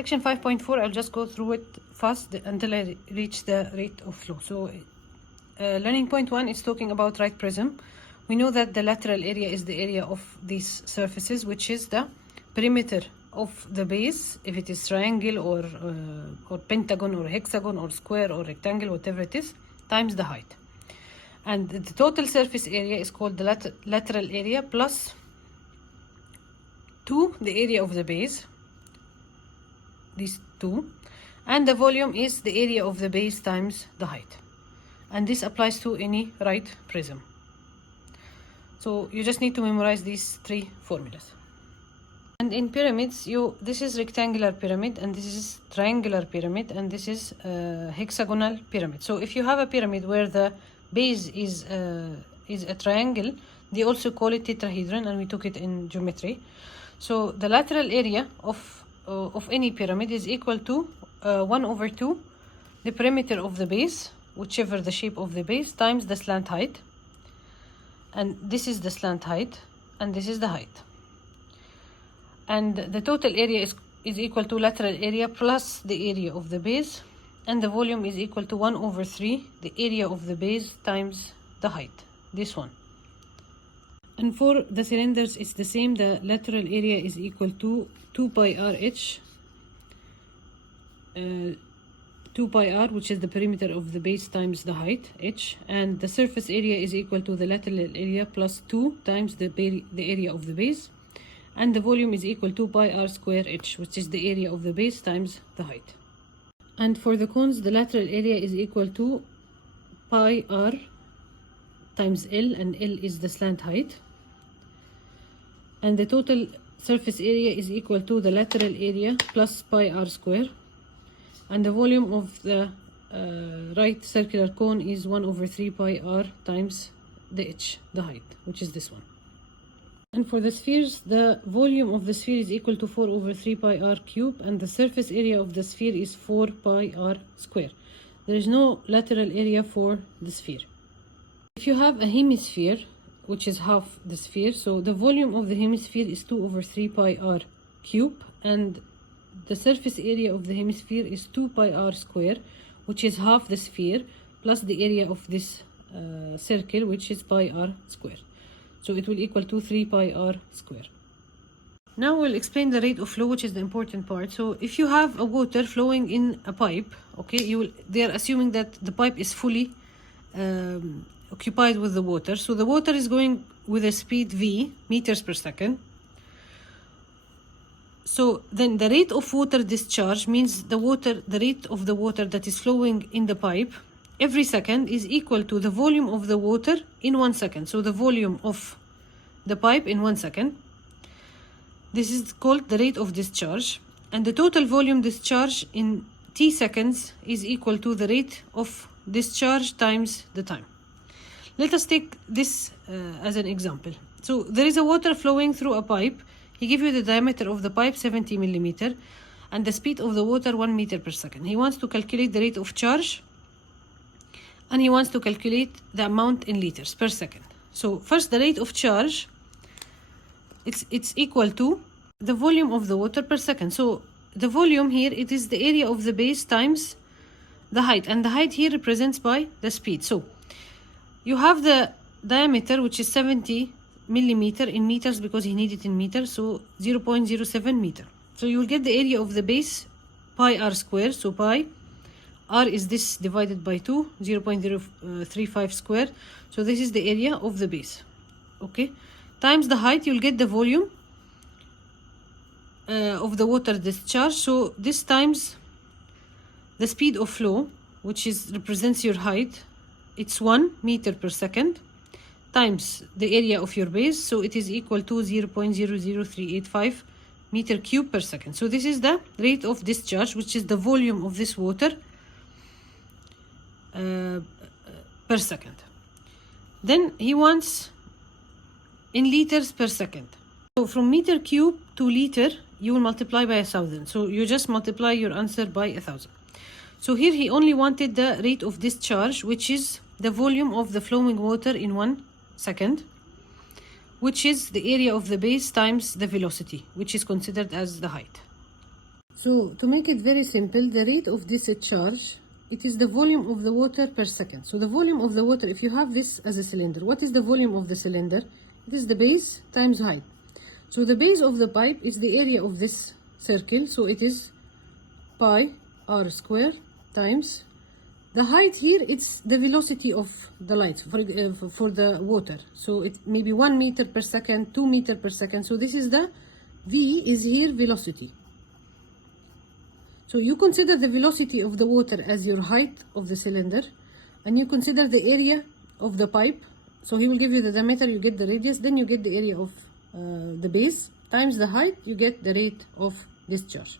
Section 5.4, I'll just go through it fast until I reach the rate of flow. So learning point 1 is talking about right prism. We know that the lateral area is the area of these surfaces, which is the perimeter of the base, if it is triangle or pentagon or hexagon or square or rectangle, whatever it is, times the height. And the total surface area is called the lateral area plus 2, the area of the base, these two, and the volume is the area of the base times the height. And this applies to any right prism. So you just need to memorize these three formulas. And in pyramids, this is rectangular pyramid, and this is triangular pyramid, and this is hexagonal pyramid. So if you have a pyramid where the base is a triangle, they also call it tetrahedron, and we took it in geometry. So the lateral area of any pyramid is equal to 1/2 the perimeter of the base, whichever the shape of the base, times the slant height. And this is the slant height, and this is the height. And the total area is equal to lateral area plus the area of the base, and the volume is equal to 1/3 the area of the base times the height, this one. And for the cylinders, it's the same. The lateral area is equal to 2 pi r h, 2 pi r, which is the perimeter of the base times the height, h, and the surface area is equal to the lateral area plus 2 times the area of the base, and the volume is equal to pi r square h, which is the area of the base times the height. And for the cones, the lateral area is equal to pi r times L, and L is the slant height, and the total surface area is equal to the lateral area plus pi r square, and the volume of the right circular cone is 1/3 pi r times the h, the height, which is this one. And for the spheres, the volume of the sphere is equal to 4/3 pi r cube, and the surface area of the sphere is 4 pi r square. There is no lateral area for the sphere. If you have a hemisphere, which is half the sphere, so the volume of the hemisphere is 2/3 pi r cube, and the surface area of the hemisphere is 2 pi r square, which is half the sphere, plus the area of this circle, which is pi r square. So it will equal to 3 pi r square. Now we'll explain the rate of flow, which is the important part. So if you have a water flowing in a pipe, okay, they are assuming that the pipe is fully occupied with the water. So the water is going with a speed v, meters per second. So then the rate of water discharge means the rate of the water that is flowing in the pipe every second is equal to the volume of the water in 1 second. So the volume of the pipe in 1 second. This is called the rate of discharge. And the total volume discharge in t seconds is equal to the rate of discharge times the time. Let us take this as an example. So there is a water flowing through a pipe. He gives you the diameter of the pipe 70 millimeter and the speed of the water 1 meter per second. He wants to calculate the rate of charge, and he wants to calculate the amount in liters per second. So first, the rate of charge, it's equal to the volume of the water per second. So the volume here, it is the area of the base times the height, and the height here represents by the speed. So you have the diameter, which is 70 millimeter in meters, because he needs it in meters, so 0.07 meter. So you will get the area of the base pi r square. So pi r is this divided by 2, 0.035 square. So this is the area of the base, okay, times the height. You'll get the volume of the water discharge. So this times the speed of flow, which represents your height, it's 1 meter per second, times the area of your base. So it is equal to 0.00385 meter cube per second. So this is the rate of discharge, which is the volume of this water per second. Then he wants in liters per second. So from meter cube to liter, you will multiply by 1,000. So you just multiply your answer by 1,000. So here he only wanted the rate of discharge, which is the volume of the flowing water in 1 second, which is the area of the base times the velocity, which is considered as the height. So to make it very simple, the rate of discharge, it is the volume of the water per second. So the volume of the water, if you have this as a cylinder, what is the volume of the cylinder? It is the base times height. So the base of the pipe is the area of this circle, so it is pi r square times the height here. It's the velocity of the light for the water. So it may be 1 meter per second, 2 meter per second. So this is the V is here velocity. So you consider the velocity of the water as your height of the cylinder, and you consider the area of the pipe. So he will give you the diameter, you get the radius, then you get the area of the base times the height, you get the rate of discharge.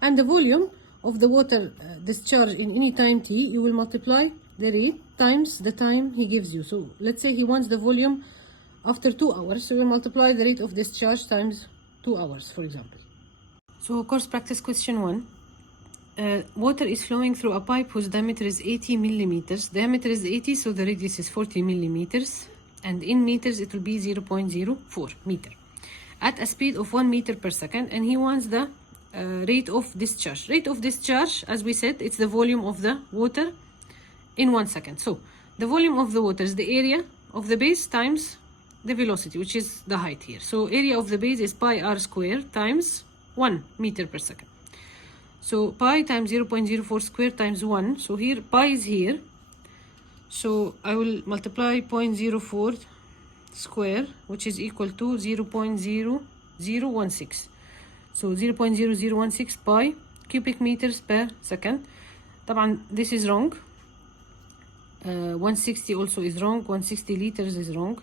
And the volume of the water discharge in any time t, you will multiply the rate times the time he gives you. So let's say he wants the volume after 2 hours, so you multiply the rate of discharge times 2 hours, for example. So course practice question 1. Water is flowing through a pipe whose diameter is 80 millimeters. Diameter is 80, so the radius is 40 millimeters. And in meters, it will be 0.04 meter. At a speed of 1 meter per second. And he wants the rate of discharge. Rate of discharge, as we said, it's the volume of the water in 1 second. So the volume of the water is the area of the base times the velocity, which is the height here. So area of the base is pi r square times 1 meter per second. So pi times 0.04 square times 1. So here pi is here. So I will multiply 0.04 square, which is equal to 0.0016. So 0.0016 pi cubic meters per second. طبعا this is wrong. 160 also is wrong. 160 liters is wrong.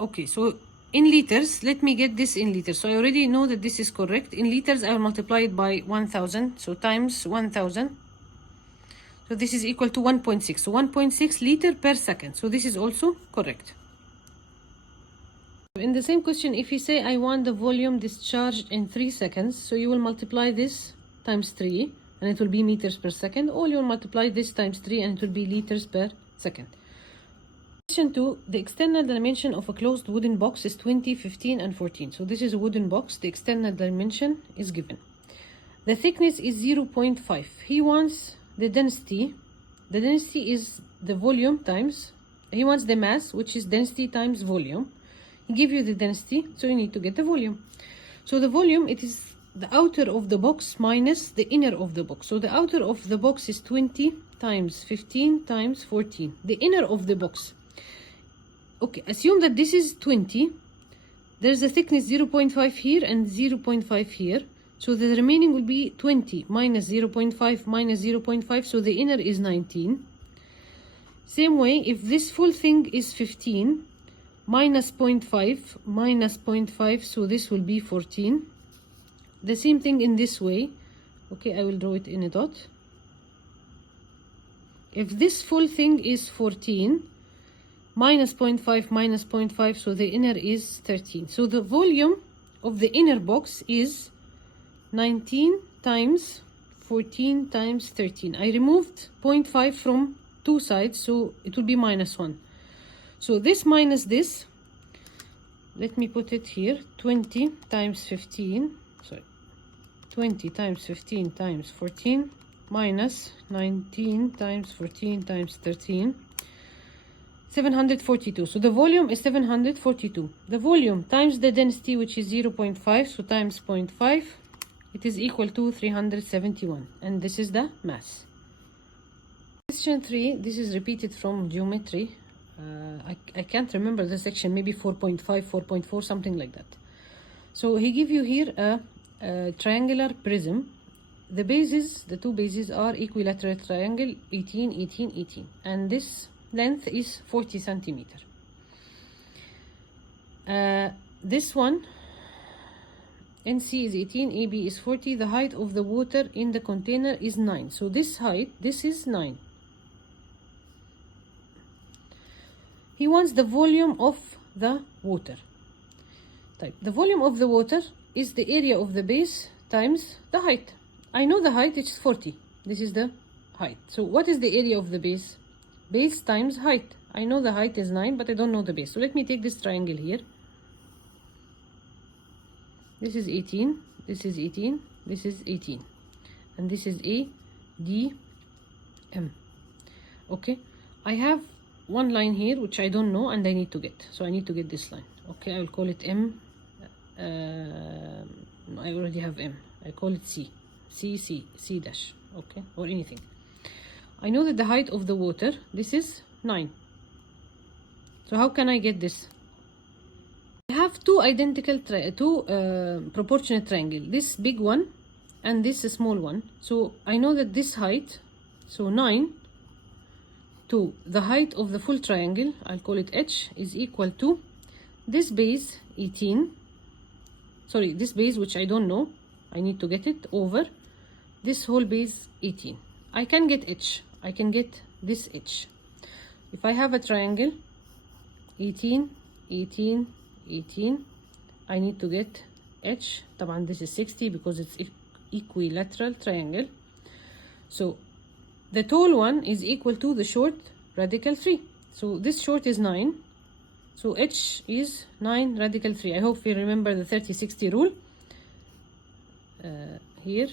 Okay, so in liters, let me get this in liters. So I already know that this is correct. In liters, I will multiply it by 1000. So times 1000. So this is equal to 1.6. So 1.6 liter per second. So this is also correct. In the same question, if you say I want the volume discharged in 3 seconds, so you will multiply this times 3 and it will be meters per second, or you will multiply this times 3 and it will be liters per second. Question 2, the external dimension of a closed wooden box is 20, 15 and 14. So this is a wooden box. The external dimension is given. The thickness is 0.5. He wants the density. The density is the volume times, he wants the mass, which is density times volume. He give you the density, so you need to get the volume. So the volume, it is the outer of the box minus the inner of the box. So the outer of the box is 20 times 15 times 14. The inner of the box. Okay, assume that this is 20. There's a thickness 0.5 here and 0.5 here. So the remaining will be 20 minus 0.5 minus 0.5. So the inner is 19. Same way, if this full thing is 15, minus 0.5 minus 0.5, so this will be 14. The same thing in this way. Okay, I will draw it in a dot. If this full thing is 14, minus 0.5 minus 0.5, so the inner is 13. So the volume of the inner box is 19 times 14 times 13. I removed 0.5 from two sides, so it will be minus 1. So this minus this, let me put it here, 20 times 15, sorry, 20 times 15 times 14 minus 19 times 14 times 13, 742. So the volume is 742. The volume times the density, which is 0.5, so times 0.5, it is equal to 371. And this is the mass. Question 3, this is repeated from geometry. I can't remember the section, maybe 4.5, 4.4, something like that. So he give you here a triangular prism. The bases, the two bases are equilateral triangle, 18, 18, 18. And this length is 40 centimeter. This one, NC is 18, AB is 40. The height of the water in the container is 9. So this height, this is 9. He wants the volume of the water. The volume of the water is the area of the base times the height. I know the height, it's 40. This is the height. So what is the area of the base? Base times height. I know the height is 9, but I don't know the base. So let me take this triangle here. This is 18. this is 18, this is 18, and this is A, D, M. Okay, I have one line here which I don't know and I need to get, so I need to get this line. Okay, I will call it M. I already have M. I call it C, C dash. Okay, or anything. I know that the height of the water, this is 9. So how can I get this? I have two identical, proportionate triangle, this big one and this small one. So I know that this height, so 9 to the height of the full triangle, I'll call it H, is equal to this base 18, sorry, this base which I don't know, I need to get it, over this whole base 18. I can get H, I can get this H. If I have a triangle 18, 18, 18, I need to get H. طبعا this is 60 because it's equilateral triangle. So the tall one is equal to the short radical 3. So this short is 9. So H is 9 radical 3. I hope you remember the 30-60 rule. Here,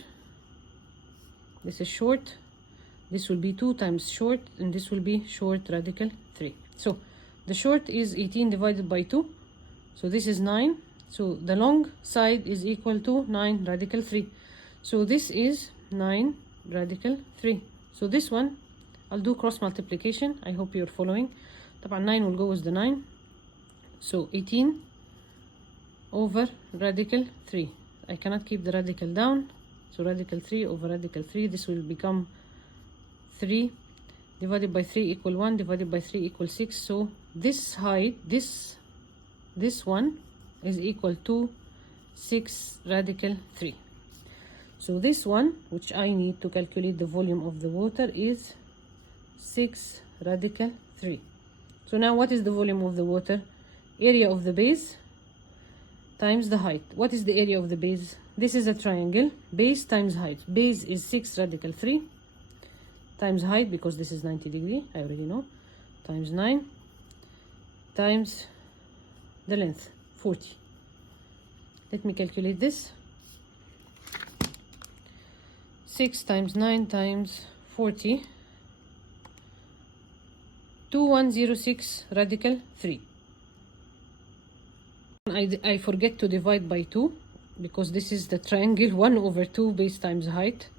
this is short. This will be 2 times short, and this will be short radical 3. So the short is 18 divided by 2. So this is 9. So the long side is equal to 9 radical 3. So this is 9 radical 3. So this one, I'll do cross multiplication. I hope you're following. طبعا 9 will go with the 9. So 18 over radical 3. I cannot keep the radical down. So radical 3 over radical 3. This will become 3 divided by 3 equal 1, divided by 3 equal 6. So this height, this one is equal to 6 radical 3. So this one, which I need to calculate the volume of the water, is 6 radical 3. So now what is the volume of the water? Area of the base times the height. What is the area of the base? This is a triangle, base times height. Base is 6 radical 3 times height, because this is 90 degree, I already know, times 9 times the length, 40. Let me calculate this. 6 times 9 times 40, 2106 radical 3. I forget to divide by 2 because this is the triangle, 1 over 2 base times height.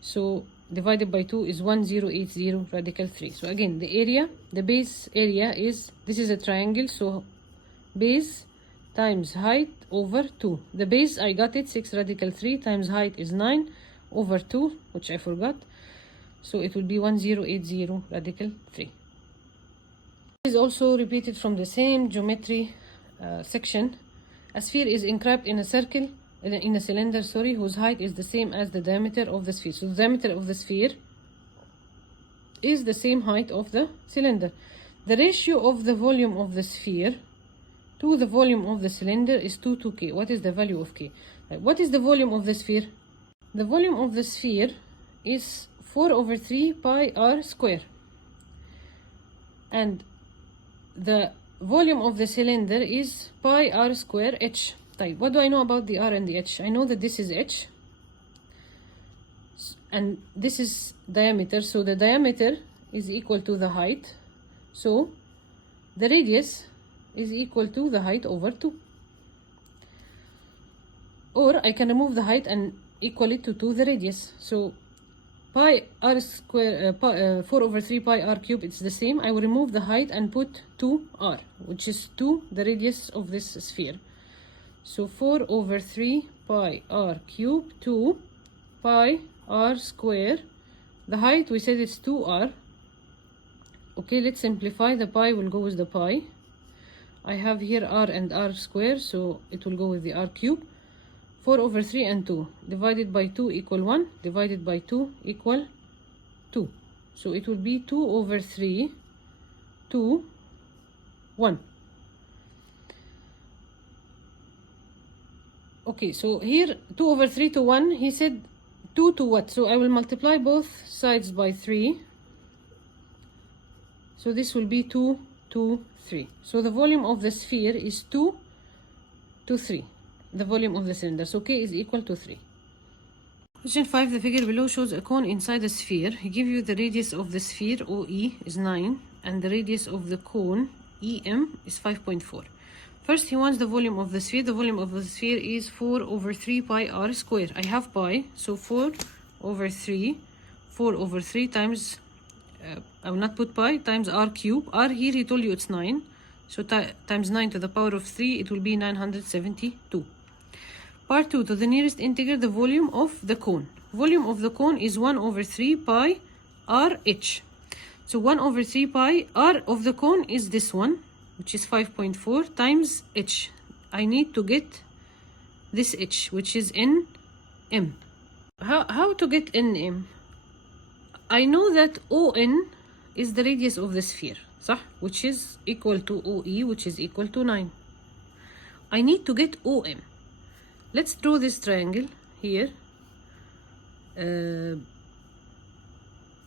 So divided by 2 is 1080 radical 3. So again, the area, the base area is, this is a triangle, so base times height over 2. The base, I got it, 6 radical 3 times height is 9 over 2, which I forgot. So it will be 1080 radical 3. This is also repeated from the same geometry section. A sphere is enwrapped in a circle, in a cylinder, sorry, whose height is the same as the diameter of the sphere. So the diameter of the sphere is the same height of the cylinder. The ratio of the volume of the sphere to the volume of the cylinder is 2 to K. What is the value of K? What is the volume of the sphere? The volume of the sphere is 4 over 3 pi r square. And the volume of the cylinder is pi r square h. What do I know about the r and the h? I know that this is h and this is diameter, so the diameter is equal to the height, so the radius is equal to the height over 2. Or I can remove the height and equal it to 2 the radius. So pi r square, 4 over 3 pi r cube, it's the same. I will remove the height and put 2r, which is 2 the radius of this sphere. So 4 over 3 pi r cube, 2 pi r square. The height, we said it's 2r. Okay, let's simplify. The pi will go with the pi. I have here r and r square, so it will go with the r cube. 4 over 3 and 2 divided by 2 equal 1, divided by 2 equal 2. So it will be 2 over 3, 2, 1. Okay, so here 2 over 3 to 1, he said 2 to what? So I will multiply both sides by 3. So this will be 2 to 3. So the volume of the sphere is 2 to 3. the volume of the cylinder. So K is equal to 3. Question 5. The figure below shows a cone inside a sphere. He gives you the radius of the sphere, OE, is 9, and the radius of the cone, EM, is 5.4. First, he wants the volume of the sphere. The volume of the sphere is 4 over 3 pi r square. I have pi, so 4 over 3 times, I will not put pi, times r cube. R here, he told you it's 9. So times 9 to the power of 3, it will be 972. Part 2, to the nearest integer, the volume of the cone. Volume of the cone is 1 over 3 pi r h. So 1 over 3 pi r of the cone is this one, which is 5.4 times h. I need to get this h, which is nm. How to get nm? I know that on is the radius of the sphere, صح? Which is equal to OE, which is equal to 9. I need to get OM. Let's draw this triangle here.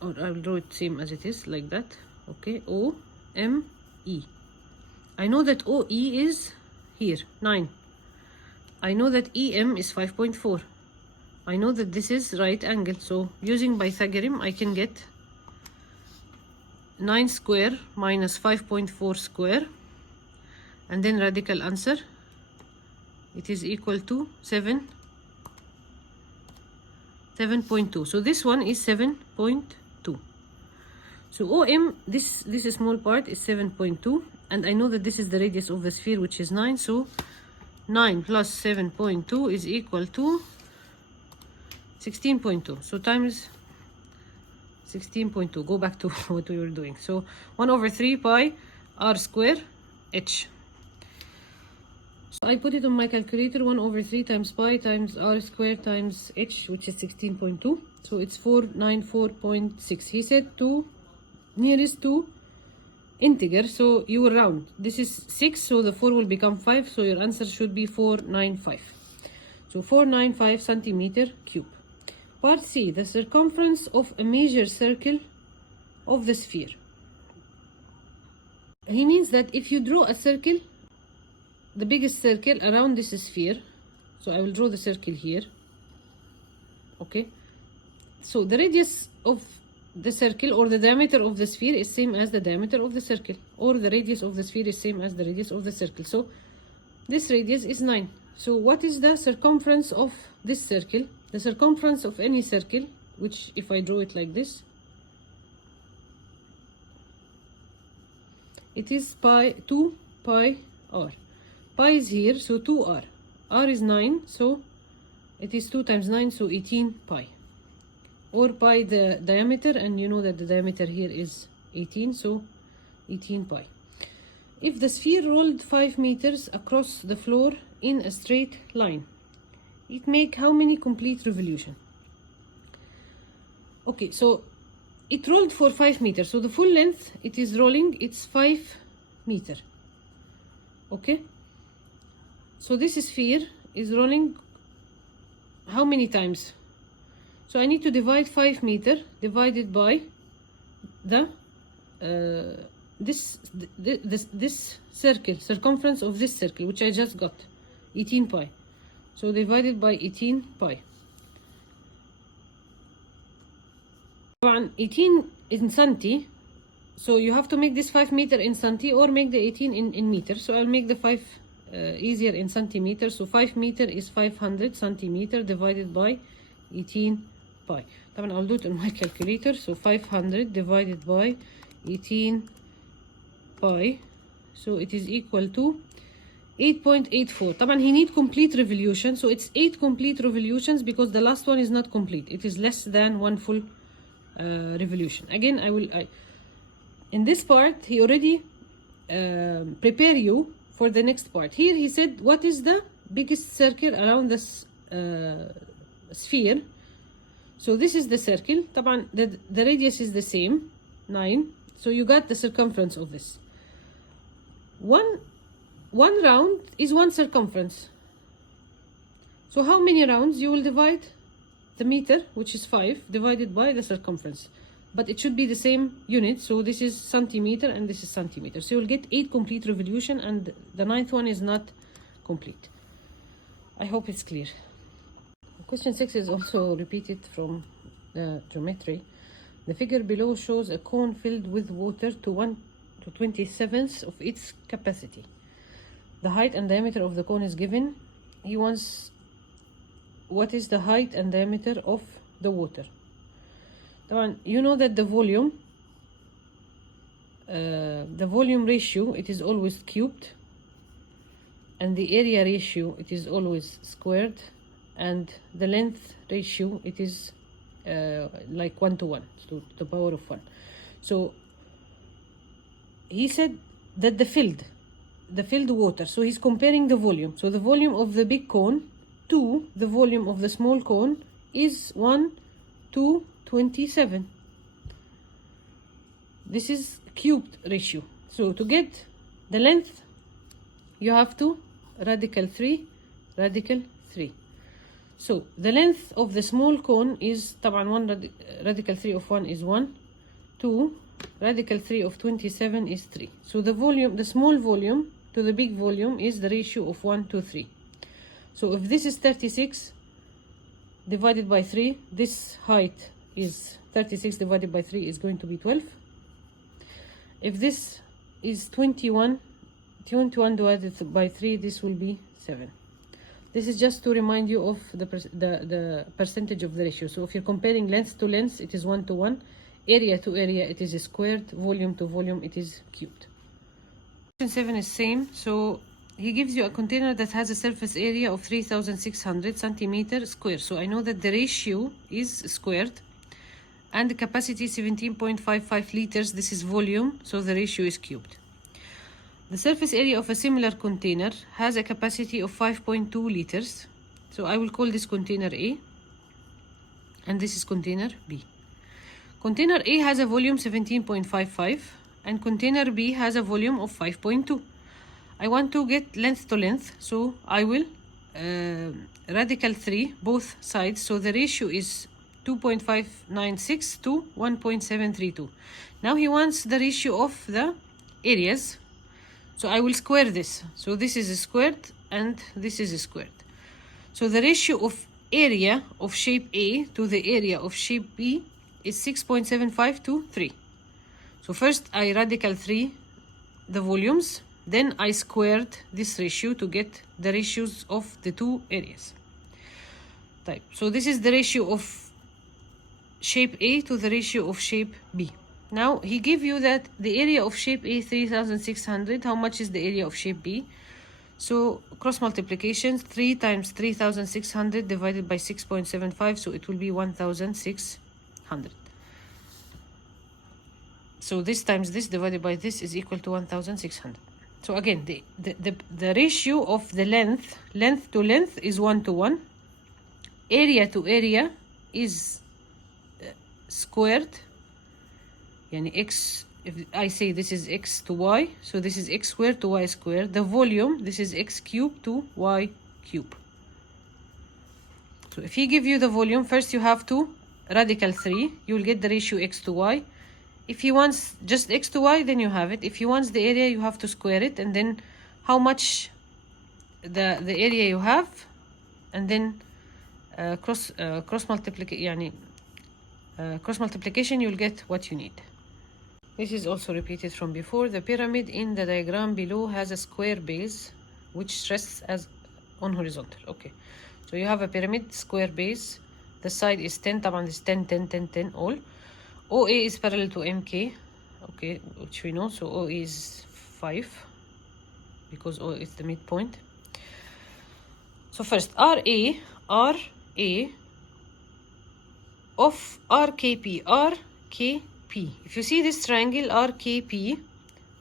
Or I'll draw it same as it is, like that. Okay, OME. I know that OE is here, 9. I know that EM is 5.4. I know that this is right angle. So using Pythagorean, I can get 9 square minus 5.4 square, and then radical answer, it is equal to 7.2. So this one is 7.2. So OM, this small part is 7.2, and I know that this is the radius of the sphere, which is 9. So 9 plus 7.2 is equal to 16.2. So times 16.2. Go back to what we were doing. So 1 over 3 pi r square h. So I put it on my calculator. 1 over 3 times pi times r square times h, which is 16.2. So it's 494.6. He said to nearest to integer, so you will round. This is 6, so the 4 will become 5. So your answer should be 495. So 495 centimeter cube. Part C, the circumference of a major circle of the sphere. He means that if you draw a circle, the biggest circle around this sphere, so I will draw the circle here. Okay, so the radius of the circle or the diameter of the sphere is same as the diameter of the circle, or the radius of the sphere is same as the radius of the circle. So this radius is 9. So what is the circumference of this circle? The circumference of any circle, which if I draw it like this, it is 2 pi r. Pi is here, so 2r. R is 9, so it is 2 times 9, so 18 pi. Or pi the diameter, and you know that the diameter here is 18, so 18 pi. If the sphere rolled 5 meters across the floor in a straight line, it make how many complete revolution? Okay, so it rolled for 5 meters, so the full length it is rolling, it's 5 meters. Okay, so this sphere is rolling how many times? So I need to divide 5 meters divided by the this circle, circumference of this circle, which I just got, 18 pi. So divided by 18 pi. 18 in centi, so you have to make this 5 meters in centi or make the 18 in meters. So I'll make the 5 easier in centimeters. So 5 meters is 500 centimeters divided by 18 pi. I'll do it on my calculator. So 500 divided by 18 pi, so it is equal to 8.84. He need complete revolution, so it's 8 complete revolutions because the last one is not complete. It is less than 1 full revolution. Again, in this part he already prepare you for the next part. Here he said what is the biggest circle around this sphere. So this is the circle. The radius is the same, 9. So you got the circumference of this. One round is 1 circumference. So how many rounds? You will divide the meter, which is 5, divided by the circumference. But it should be the same unit. So this is centimeter and this is centimeter. So you will get 8 complete revolution, and the 9th one is not complete. I hope it's clear. Question 6 is also repeated from geometry. The figure below shows a cone filled with water to 1/27 of its capacity. The height and diameter of the cone is given. He wants what is the height and diameter of the water. You know that the volume ratio, it is always cubed, and the area ratio, it is always squared, and the length ratio, it is like 1:1, so to the power of 1. So he said that the filled water, so he's comparing the volume. So the volume of the big cone to the volume of the small cone is 1:27. This is cubed ratio. So to get the length, you have to radical 3. So the length of the small cone is طبعا radical 3 of 1 is 1, 2 radical 3 of 27 is 3. So the small volume to the big volume is the ratio of 1:3. So if this is 36 divided by 3, this height is 36 divided by 3 is going to be 12. If this is 21 divided by 3, this will be 7. This is just to remind you of the percentage of the ratio. So if you're comparing length to length, it is 1:1. Area to area, it is squared. Volume to volume, it is cubed. Question 7 is same. So he gives you a container that has a surface area of 3,600 centimeter square. So I know that the ratio is squared, and the capacity is 17.55 liters. This is volume, so the ratio is cubed. The surface area of a similar container has a capacity of 5.2 liters. So I will call this container A, and this is container B. Container A has a volume 17.55, and container B has a volume of 5.2. I want to get length to length, so I will radical 3 both sides. So the ratio is 2.596 to 1.732. Now he wants the ratio of the areas. So I will square this. So this is squared and this is squared. So the ratio of area of shape A to the area of shape B is 6.75 to 3. So first I radical 3 the volumes, then I squared this ratio to get the ratios of the two areas. So this is the ratio of shape A to the ratio of shape B. Now he give you that the area of shape A 3,600. How much is the area of shape B? So cross multiplication, 3 times 3,600 divided by 6.75, so it will be 1,600. So this times this divided by this is equal to 1,600. So again, the ratio of the length to length is 1:1. Area to area is squared. Yani x, if I say this is x to y, so this is x squared to y squared. The volume, this is x cubed to y cube. So if he give you the volume, first you have to radical 3. You will get the ratio x to y. If he wants just x to y, then you have it. If he wants the area, you have to square it, and then how much the area you have, and then cross multiplication, you'll get what you need. This is also repeated from before. The pyramid in the diagram below has a square base which rests as on horizontal. Okay, so you have a pyramid, square base. The side is 10. طبعا is 10, 10, 10, 10 all. OA is parallel to MK, okay, which we know. So OA is 5 because O is the midpoint. So first RA of RKP. If you see this triangle RKP,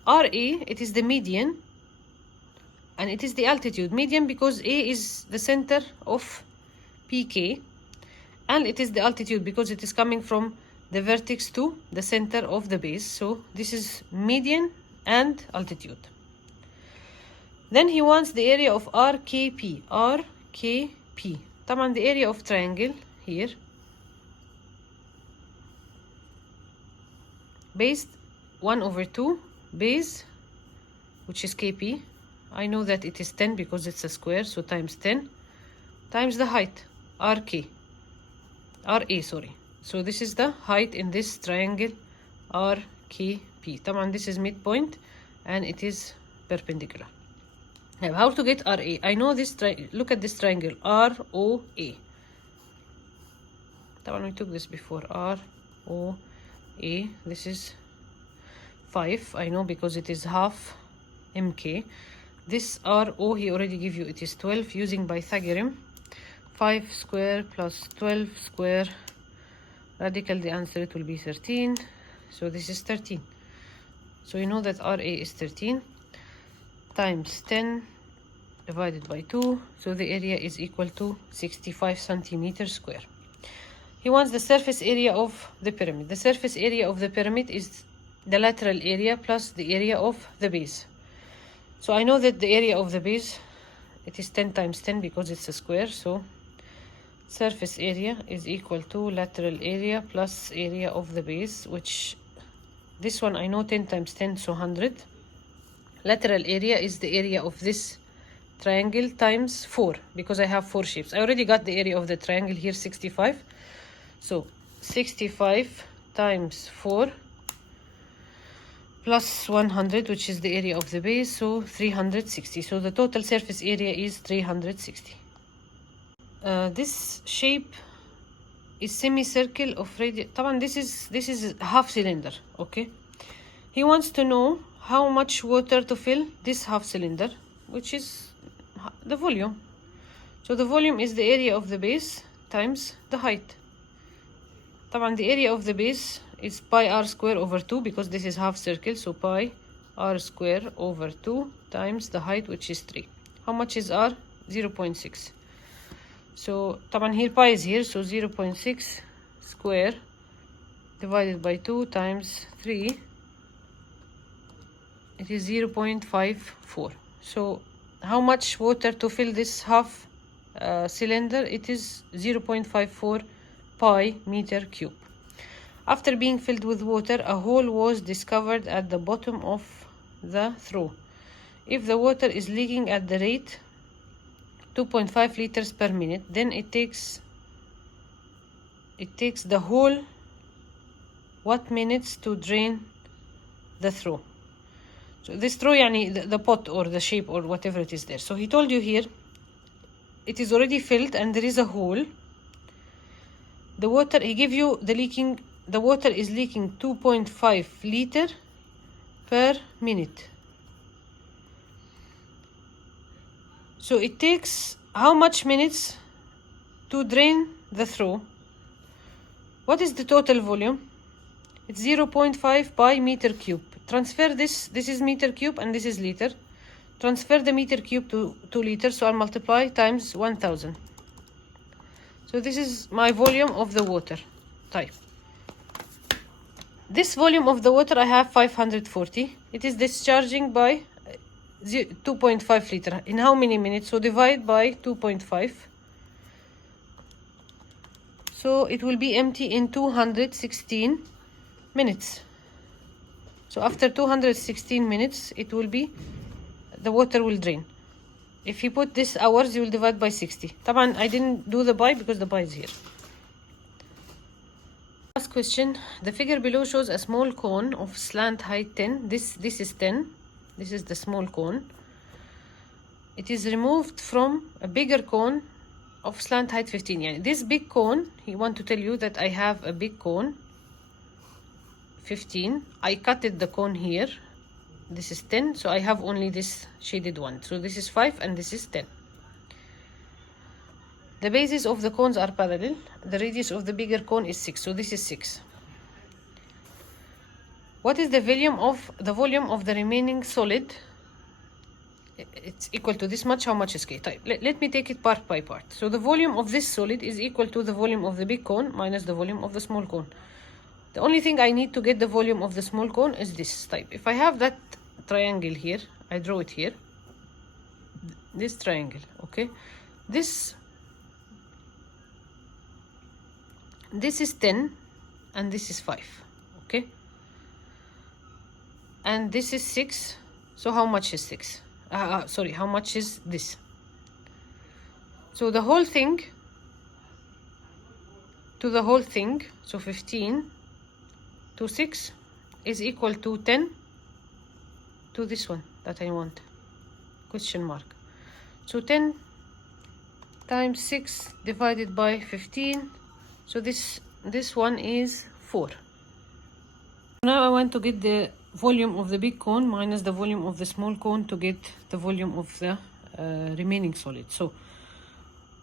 RA, it is the median and it is the altitude. Median because A is the center of PK, and it is the altitude because it is coming from the vertex to the center of the base. So this is median and altitude. Then he wants the area of RKP. طبعا the area of triangle here, base 1/2 base, which is KP. I know that it is 10 because it's a square, so times 10 times the height, RK. RA, sorry. So this is the height in this triangle RKP. طبعا this is midpoint and it is perpendicular. Now how to get RA? I know this, look at this triangle, ROA. طبعا we took this before, ROA. This is 5, I know because it is half MK. This RO he already give you, it is 12 using Pythagorean. 5 square plus 12 square, radical the answer it will be 13, so this is 13. So you know that RA is 13 times 10 divided by 2, so the area is equal to 65 centimeters square. He wants the surface area of the pyramid. The surface area of the pyramid is the lateral area plus the area of the base. So I know that the area of the base, it is 10 times 10 because it's a square, so surface area is equal to lateral area plus area of the base, which this one I know 10 times 10, so 100. Lateral area is the area of this triangle times 4, because I have 4 shapes. I already got the area of the triangle here, 65. So 65 times 4 plus 100, which is the area of the base, so 360. So the total surface area is 360. This shape is semicircle of radius. طبعا this is half cylinder, okay? He wants to know how much water to fill this half cylinder, which is the volume. So the volume is the area of the base times the height. طبعا the area of the base is pi r square over 2 because this is half circle, so pi r square over 2 times the height, which is 3. How much is r? 0.6. So طبعا here pi is here, so 0.6 square divided by 2 times 3, it is 0.54. So how much water to fill this half cylinder? It is 0.54 pi meter cube. After being filled with water, a hole was discovered at the bottom of the trough. If the water is leaking at the rate 2.5 liters per minute, then it takes the whole what minutes to drain the trough. So this trough يعني the pot or the shape or whatever it is there. So he told you here it is already filled and there is a hole. The water, he give you the water is leaking 2.5 liter per minute. So it takes how much minutes to drain the trough? What is the total volume? It's 0.5 pi meter cube. Transfer this is meter cube and this is liter. Transfer the meter cube to liters, so I'll multiply times 1000. So this is my volume of the water type. This volume of the water I have 540. It is discharging by 2.5 liter. In how many minutes? So divide by 2.5. So it will be empty in 216 minutes. So after 216 minutes, it will be, the water will drain. If you put this hours, you will divide by 60. طبعا I didn't do the pi because the pi is here. Last question. The figure below shows a small cone of slant height 10. This is 10. This is the small cone. It is removed from a bigger cone of slant height 15. يعني this big cone, he want to tell you that I have a big cone 15. I cutted the cone here. This is 10, so I have only this shaded one. So this is 5 and this is 10. The bases of the cones are parallel. The radius of the bigger cone is 6, so this is 6. What is the volume of the remaining solid? It's equal to this much. How much is K? Let me take it part by part. So the volume of this solid is equal to the volume of the big cone minus the volume of the small cone. The only thing I need to get the volume of the small cone is this type. If I have that triangle here, I draw it here. This triangle, okay? This is 10 and this is 5, okay? And this is 6. So how much is 6? Sorry, how much is this? So the whole thing to the whole thing, so 15 to 6 is equal to 10 to this one that I want, question mark. So 10 times 6 divided by 15, so this one is 4. Now I want to get the volume of the big cone minus the volume of the small cone to get the volume of the remaining solid. So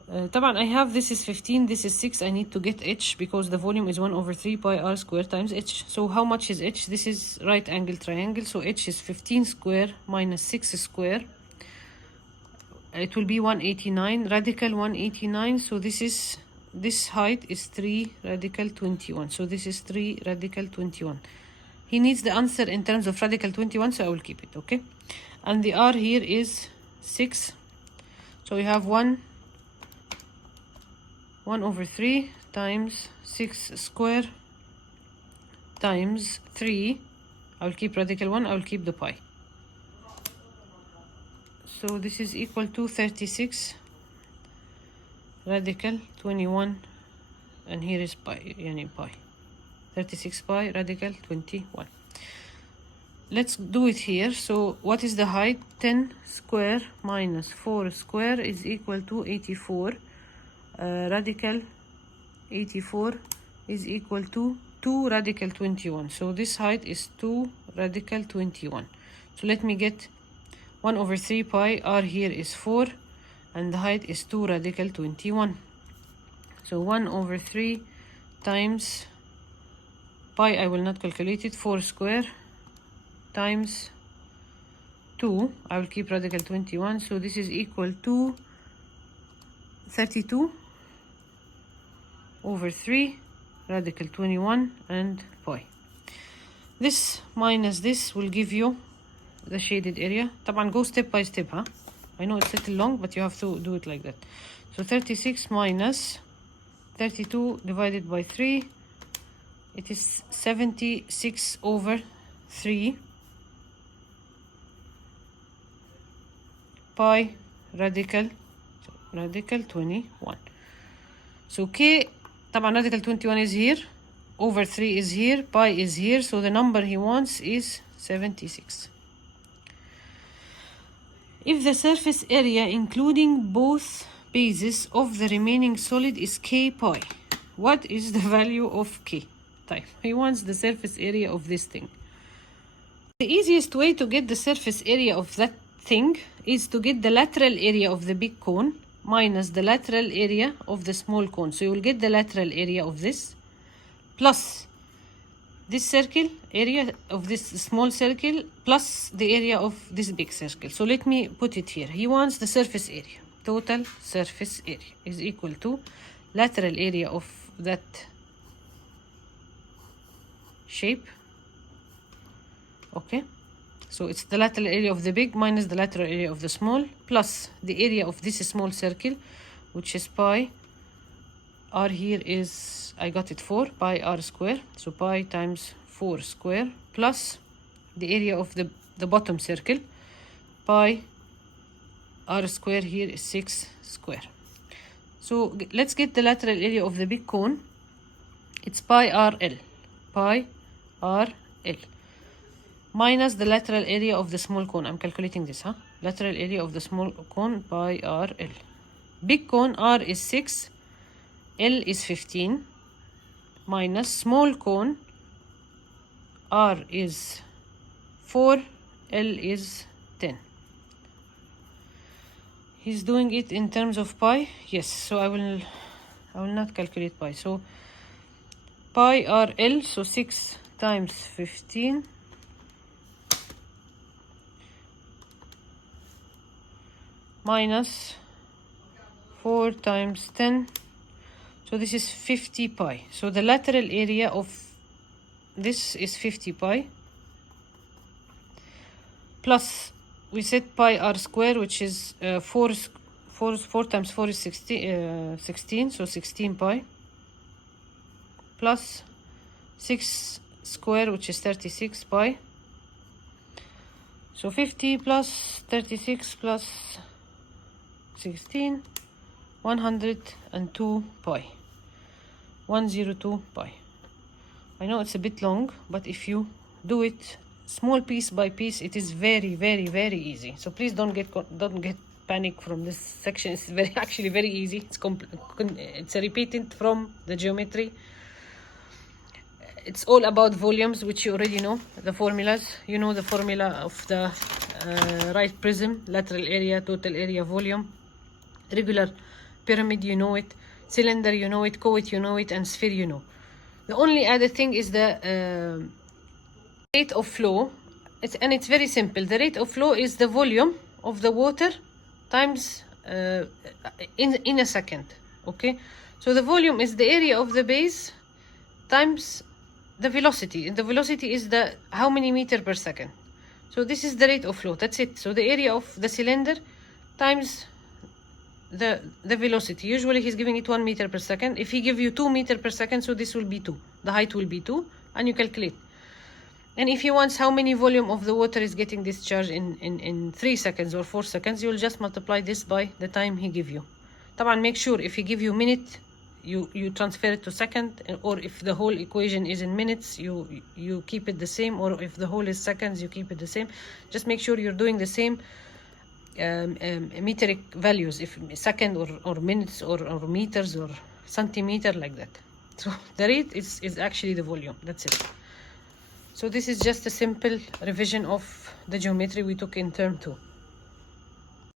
طبعا I have this is 15, this is 6. I need to get h because the volume is 1 over 3 pi r square times h. So how much is h? This is right angle triangle, so h is 15 square minus 6 square. It will be 189, radical 189. So this height is 3 radical 21. So this is 3 radical 21. He needs the answer in terms of radical 21, so I will keep it, okay? And the r here is 6. So we have 1 over 3 times 6 square times 3. I will keep radical 1, I will keep the pi. So this is equal to 36 radical 21, and here is pi, yani pi. 36 pi radical 21. Let's do it here. So what is the height? 10 square minus 4 square is equal to 84. Radical 84 is equal to 2 radical 21. So this height is 2 radical 21. So let me get 1 over 3 pi, r here is 4, and the height is 2 radical 21. So 1 over 3 times pi, I will not calculate it, 4 square times 2, I will keep radical 21. So this is equal to 32 over 3 radical 21 and pi. This minus this will give you the shaded area. طبعا go step by step, huh? I know it's a little long, but you have to do it like that. So 36 minus 32 divided by 3, it is 76 over 3 pi radical 21. So k, طبعا radical 21 is here, over 3 is here, pi is here, so the number he wants is 76. If the surface area including both bases of the remaining solid is k pi, what is the value of k? Type. He wants the surface area of this thing. The easiest way to get the surface area of that thing is to get the lateral area of the big cone minus the lateral area of the small cone. So you will get the lateral area of this plus this circle area of this small circle plus the area of this big circle. So let me put it here. He wants the surface area. Total surface area is equal to lateral area of that shape. Okay, so it's the lateral area of the big minus the lateral area of the small plus the area of this small circle, which is pi. R here is, I got it 4 pi r square, so pi times 4 square plus the area of the bottom circle, pi r square here is 6 square. So let's get the lateral area of the big cone. It's pi rl, pi rl minus the lateral area of the small cone. I'm calculating this, huh? Lateral area of the small cone, pi rl. Big cone r is 6, L is 15, minus small cone R is 4, L is 10. He's doing it in terms of pi. Yes, so I will not calculate pi. So pi RL, so 6 times 15 minus 4 times 10. So this is 50 pi. So the lateral area of this is 50 pi. Plus, we set pi r square, which is 4 times 4 is 16, so 16 pi. Plus 6 square, which is 36 pi. So 50 plus 36 plus 16, 102 pi. 102 pi. I know it's a bit long, but if you do it small piece by piece, it is very, very, very easy. So please don't get panic from this section. It's actually very easy. It's a repeating from the geometry. It's all about volumes, which you already know the formulas. You know the formula of the right prism: lateral area, total area, volume. Regular pyramid, you know it. Cylinder, you know it. Coet, you know it. And sphere, you know. The only other thing is the rate of flow. It's very simple. The rate of flow is the volume of the water times in a second. Okay, so the volume is the area of the base times the velocity, and the velocity is the how many meter per second. So this is the rate of flow. That's it. So the area of the cylinder times the velocity. Usually he's giving it 1 meter per second. If he give you 2 meter per second, so this will be 2. The height will be 2, and you calculate. And if he wants how many volume of the water is getting discharged in 3 seconds or 4 seconds, you will just multiply this by the time he give you. طبعا make sure if he give you minute, you transfer it to second, or if the whole equation is in minutes, you keep it the same, or if the whole is seconds, you keep it the same. Just make sure you're doing the same metric values, if second or minutes or meters or centimeter, like that. So the rate is actually the volume. That's it. So this is just a simple revision of the geometry we took in term 2.